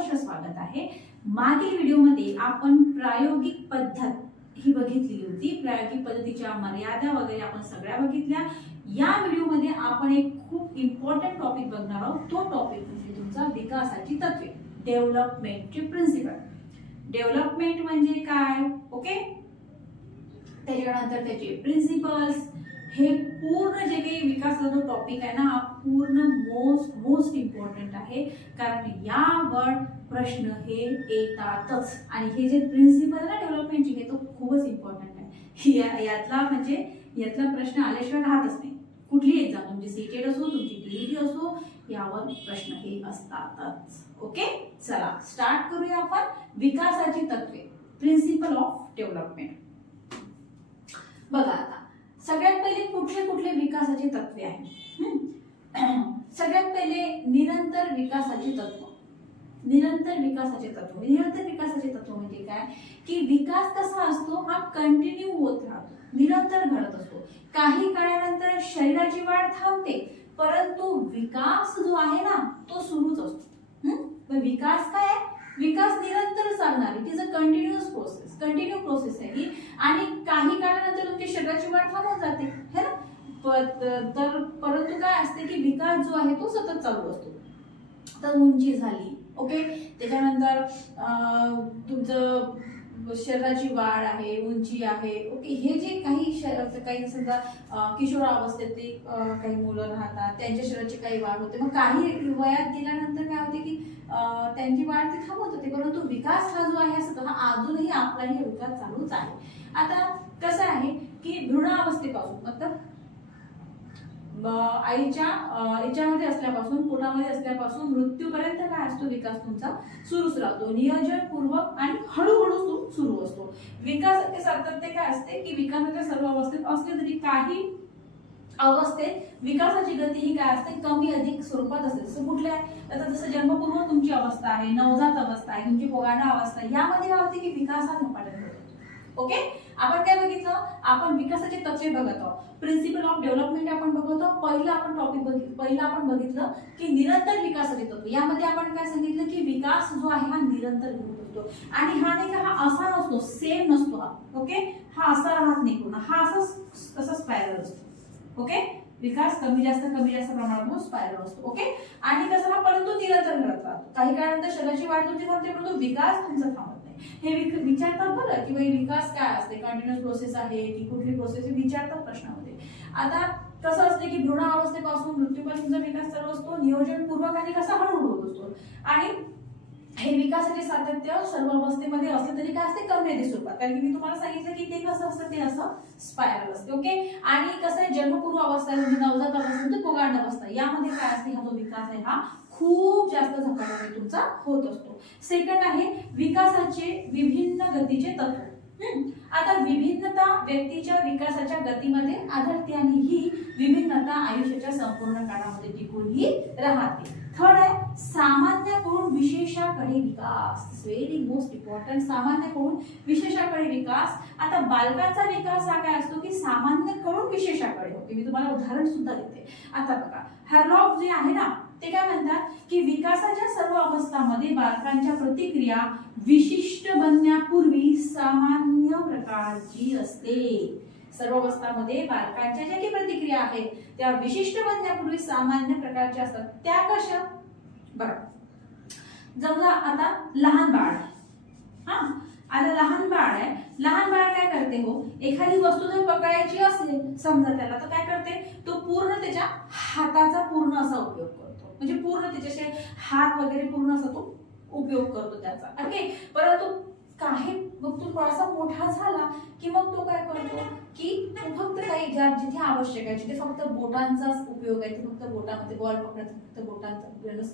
सहर्ष स्वागत आहे। मागील व्हिडिओमध्ये आपण प्रायोगिक पद्धत ही बघितली होती। प्रायोगिक पद्धतीच्या मर्यादा वगैरे आपण सगळ्या बघितल्या। या व्हिडिओमध्ये आपण एक खूप इम्पॉर्टंट टॉपिक बघणार आहोत। तो टॉपिक म्हणजे तुमचा विकासाची तत्वे, डेव्हलपमेंटचे प्रिन्सिपल। डेव्हलपमेंट म्हणजे काय, ओके, त्याच्यानंतर त्याचे प्रिन्सिपल्स, हे पूर्ण जे काही विकासाचा जो टॉपिक आहे ना, हा पूर्ण मोस्ट इम्पॉर्टंट आहे। कारण यावर प्रश्न हे येतातच आणि हे जे प्रिन्सिपल ना डेव्हलपमेंटचे, हे तो खूपच इम्पॉर्टंट आहे। यातला प्रश्न आल्याशिवाय राहतच नाही। कुठली एक्झाम, तुमची सीटेट असो, तुमची डीईटी असो, यावर प्रश्न हे असतातच। ओके, चला स्टार्ट करूया आपण विकासाची तत्वे, प्रिन्सिपल ऑफ डेव्हलपमेंट। बघा आता सगळ्यात पहिले कुठले कुठले विकासाची तत्वे आहेत। सगळ्यात पहिले निरंतर विकासाचे तत्व। निरंतर विकासाचे तत्व म्हणजे काय की विकास कसा असतो, हा कंटिन्यू होत राहतो, निरंतर घडत असतो। काही काळानंतर शरीराची वाढ थांबते, परंतु विकास जो आहे ना तो सुरूच असतो। विकास काय आहे, विकास निरंतर चालणार, it is a continue process आहे ही। आणि काही काळानंतर तुमच्या शरीराची वाढ थांबून जाते, है ना, तर परंतु काय असते की विकास जो आहे तो सतत चालू असतो। तर उंची झाली, ओके, त्याच्यानंतर तुमचं शरीराची वाढ आहे, उंची आहे, ओके, हे जे काही समजा किशोरावस्थेत काही मुलं राहतात, त्यांच्या शरीराची काही वाढ होते, मग काही वयात गेल्यानंतर काय होते की त्यांची वाढ ती थांबत होते, परंतु विकास हा जो आहे असतो हा अजूनही आपलाही विकास चालूच आहे। आता कसं आहे की भ्रूणावस्थेपासून मतलब आईच्या याच्यामध्ये असल्यापासून, पोटामध्ये असल्यापासून मृत्यूपर्यंत काय असतो, विकास तुमचा सुरूच राहतो, नियोजनपूर्वक आणि हळूहळू सुरू असतो। विकासाचे सातत्य काय असते की विकासाच्या सर्व अवस्थेत असले तरी काही अवस्थेत विकासाची गती ही काय असते, कमी अधिक स्वरूपात असते। जसं कुठल्या, आता जसं जन्मपूर्व तुमची अवस्था आहे, नवजात अवस्था आहे, तुमची पोगाडा अवस्था आहे, यामध्ये काय होते की विकास हा झपाट्याने होतो। ओके, आपण काय बघितलं, आपण विकासाचे तत्वे बघत आहोत, प्रिन्सिपल ऑफ डेव्हलपमेंट आपण बघतो। पहिला आपण बघितलं की निरंतर विकासाचे तत्व। यामध्ये आपण काय सांगितलं की विकास जो आहे हा निरंतर घडत असतो आणि हा नाही का, हा असा नसतो, सेम नसतो हा, ओके, हा असा राहत नाही पूर्ण, हा असा स्पायरल असतो। ओके, विकास कमी जास्त प्रमाणात स्पायरल असतो। ओके, आणि कसं हा परंतु निरंतर घडत राहतो। काही काळानंतर शरीराची वाढ तुमची थांबते, परंतु विकास तुमचा थांबत नाही। हे विचारतात बरं की विकास काय असते, कंटिन्युअस प्रोसेस आहे की कुठली प्रोसेस, विचारतात प्रश्नामध्ये। आता कसं असते की भ्रूणावस्थेपासून मृत्यूपर्यंत विकास चालू असतो, नियोजनपूर्वक आणि कसा हळूहळू होत असतो। आणि हे विकासाचे सातत्य सर्व अवस्थेमध्ये असले तरी काय असते, कमी अधिक स्वरूपात, कारण की मी तुम्हाला सांगितलं की ते कसं असतं, ते असं स्पायरल असते। ओके, आणि कसं आहे, जन्मपूर्व अवस्था म्हणजे नवजात अवस्था म्हणजे पोगाड अवस्था, यामध्ये काय असते, हा जो विकास आहे हा खूप जास्त झपाट्याने तुमचा होत असतो। सेकंड आहे विकासाचे विभिन्न गतीचे तत्व। आता विभिन्नता व्यक्तीच्या विकासाच्या गतीमध्ये आढळते आणि ही विभिन्नता आयुष्याच्या संपूर्ण काळामध्ये टिकूनही राहते। थर्ड आहे सामान्यकडून विशेषाकडे विकास, व्हेरी मोस्ट इम्पॉर्टंट, सामान्यकडून विशेषाकडे विकास। आता बालकांचा विकास हा काय असतो की सामान्यकडून विशेषाकडे होते। मी तुम्हाला उदाहरण सुद्धा देते। आता बघा, हॅरलॉक जे आहे ना, ते काय म्हणतात की विकासाच्या सर्व अवस्थांमध्ये बालकांच्या प्रतिक्रिया विशिष्ट बनण्यापूर्वी सामान्य प्रकारची असते। सर्व अवस्थांमध्ये बालकांच्या ज्या काही प्रतिक्रिया आहेत त्या विशिष्ट बनण्यापूर्वी सामान्य प्रकारच्या असतात। त्या कशा, बरं, समजा आता लहान बाळ आहे, आता लहान बाळ काय करते, हो, एखादी वस्तू जर पकडायची असेल समजा त्याला, तर काय करते, तो पूर्ण त्याच्या हाताचा पूर्ण असा उपयोग करतो, म्हणजे पूर्ण त्याच्याशी हात वगैरे पूर्ण असा तो उपयोग करतो त्याचा। ओके, परंतु काही मग तो थोडासा मोठा झाला की मग तो काय करतो की फक्त काही जिथे आवश्यक आहे, जिथे फक्त बोटांचाच उपयोग आहे, फक्त बोटामध्ये बॉल पकडायचा, फक्त बोटांचा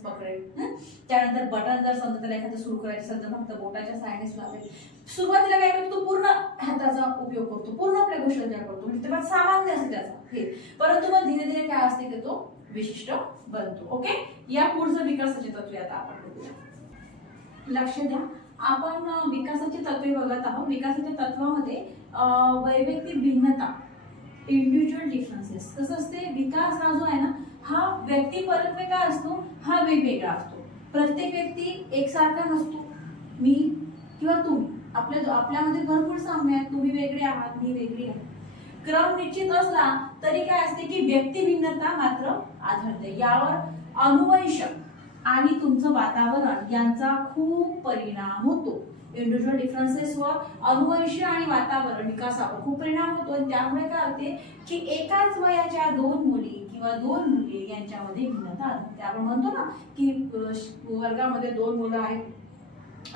पकडेल। त्यानंतर बटन जर समजा त्याला एखादं सुरू करायचं असेल तर फक्त बोटाच्या साहाय्याने लावेल। सुरुवातीला काय करतो, पूर्ण हाताचा उपयोग करतो, पूर्ण आपल्या गोष्टी करतो, म्हणजे तेव्हा सामान्य असते त्याचा हे, परंतु मग धीरे धीरे काय असते की तो विशिष्ट बनतो। ओके, या पुढचं विकासाचे तत्वे आता आपण बघूया। लक्ष द्या, आपण विकासाची तत्वे बघत आहोत। विकासाच्या तत्वामध्ये वैयक्तिक भिन्नता, इंडिव्हिज्युअल डिफरन्सेस, कसं असते, विकास हा जो आहे ना हा व्यक्तिपरत्वे काय असतो, हा वेगवेगळा असतो। प्रत्येक व्यक्ती एकसारखा नसतो. मी किंवा तुम्ही, आपल्यामध्ये भरपूर साम्य आहे. तुम्ही वेगळे आहात, मी वेगळी आहे. क्रम निश्चित असला तरी काय असते की व्यक्ती भिन्नता मात्र आढळते. यावर अनुवंश आणि तुमचं वातावरण यांचा खूप परिणाम होतो. इंडिव्हिज्युअल डिफरन्सेसवर अनुवंश आणि वातावरण विकासावर खूप परिणाम होतो. आणि त्यामुळे काय होते की एकाच वयाच्या दोन मुली किंवा दोन मुले यांच्यामध्ये भिन्नता आढळते. आपण म्हणतो ना की वर्गामध्ये दोन मुलं आहेत,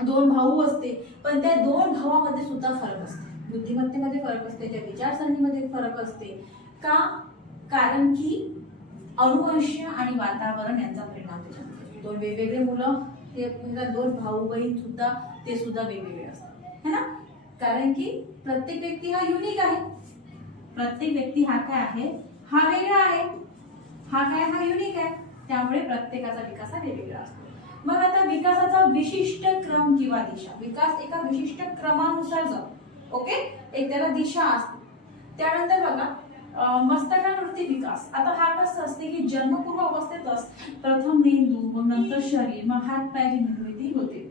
दोन भाऊ असते, पण त्या दोन भावामध्ये सुद्धा फरक असते. बुद्धिमत्तेमध्ये फरक असते, त्या विचारसरणीमध्ये फरक असते. का? कारण की अनुवंश आणि वातावरण यांचा परिणाम त्याच्यामध्ये. दोन वेगवेगळे मुलं, ते दोन भाऊ बहीण सुद्धा, ते सुद्धा वेगवेगळे असतात, है ना. कारण की प्रत्येक व्यक्ती हा युनिक आहे. प्रत्येक व्यक्ती हा काय आहे, हा वेगळा आहे. हा काय, हा युनिक आहे. त्यामुळे प्रत्येकाचा विकास हा वेगवेगळा असतो. मग आता विकासाचा विशिष्ट क्रम किंवा दिशा. विकास एका विशिष्ट क्रमानुसार जातो. ओके, एक त्याला दिशा असते. त्यानंतर बघा मस्तकावरती विकास. आता हा कसं असते की जन्मपूर्व अवस्थेतच प्रथम मेंदू, मग नंतर शरीर, मग हात पायाची निर्मिती होते.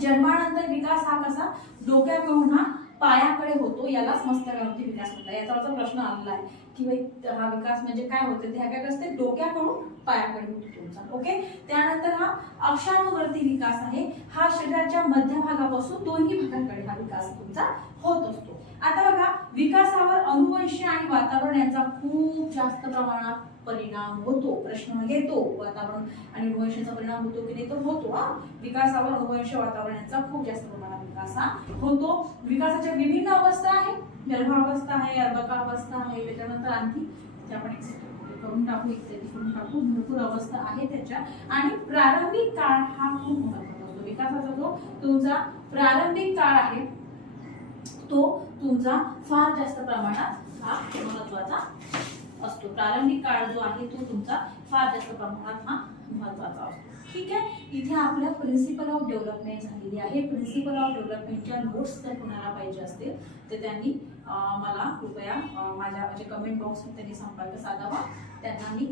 जन्मानंतर विकास हा कसा डोक्याकडून हा पायाकडे होतो, यालाच मस्तकावरती विकास म्हणतात. याचा अर्थ प्रश्न आलेला आहे की हा विकास म्हणजे काय होते. ते काय असते, डोक्याकडून पायाकडे होतो तुमचा. ओके, त्यानंतर हा अक्षानुवर्ती विकास आहे. हा शरीराच्या मध्यभागापासून दोन्ही भागांकडे हा विकास तुमचा होत असतो. आता बघा, विकासावर अनुवंश आणि वातावरण यांचा खूप जास्त प्रमाणात परिणाम होतो. प्रश्न येतो, वातावरण आणि अनुवंशाचा परिणाम होतो की नाही, तो होतो. विकासावर अनुवंश वातावरण यांचा खूप जास्त प्रमाणात विकास होतो. विकासाच्या विभिन्न अवस्था आहेत. गर्भावस्था आहे, अर्भकावस्था आहे, त्याच्यानंतर आणखी आपण करून टाकू, करून टाकू, भरपूर अवस्था आहे त्याच्या. आणि प्रारंभिक काळ हा खूप महत्त्वाचा असतो. विकासाचा जो तुमचा प्रारंभिक काळ आहे तो तुमचा फार जास्त प्रमाणात हा महत्त्वाचा असतो. प्रारंभिक काळ जो आहे तो तुमचा फार जास्त प्रमाणात हा महत्त्वाचा असतो. ठीक आहे, इथे आपल्या प्रिन्सिपल ऑफ डेव्हलपमेंट झालेली आहे. प्रिन्सिपल ऑफ डेव्हलपमेंटच्या नोट्स जर कुणाला पाहिजे असतील तर त्यांनी मला कृपया माझ्या कमेंट बॉक्समध्ये त्यांनी संपर्क साधावा, त्यांना मी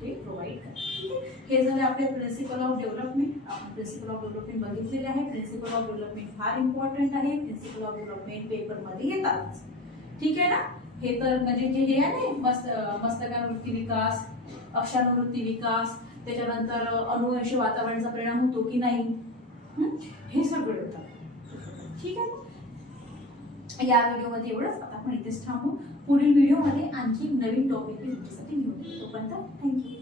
ते प्रोव्हाइड करेन. हे झाले आपले प्रिन्सिपल ऑफ डेव्हलपमेंट. आपण प्रिन्सिपल ऑफ डेव्हलपमेंट बघितलेले आहे. प्रिन्सिपल ऑफ डेव्हलपमेंट फार इम्पॉर्टंट आहे. प्रिन्सिपल ऑफ डेव्हलपमेंट पेपरमध्ये येतात. ठीक आहे ना. हे तर म्हणजे जे हे आहे ना, मस्तकानुवृत्ती विकास, अक्षानुवृत्ती विकास, त्याच्यानंतर अनुवंश वातावरणाचा परिणाम होतो की नाही, हे सगळं येतं. ठीक आहे, या व्हिडिओमध्ये एवढंच. आता आपण इथेच थांबू. पुढील व्हिडिओमध्ये आणखी नवीन टॉपिक मी तुमच्यासाठी घेऊन येतो. तोपर्यंत थँक्यू.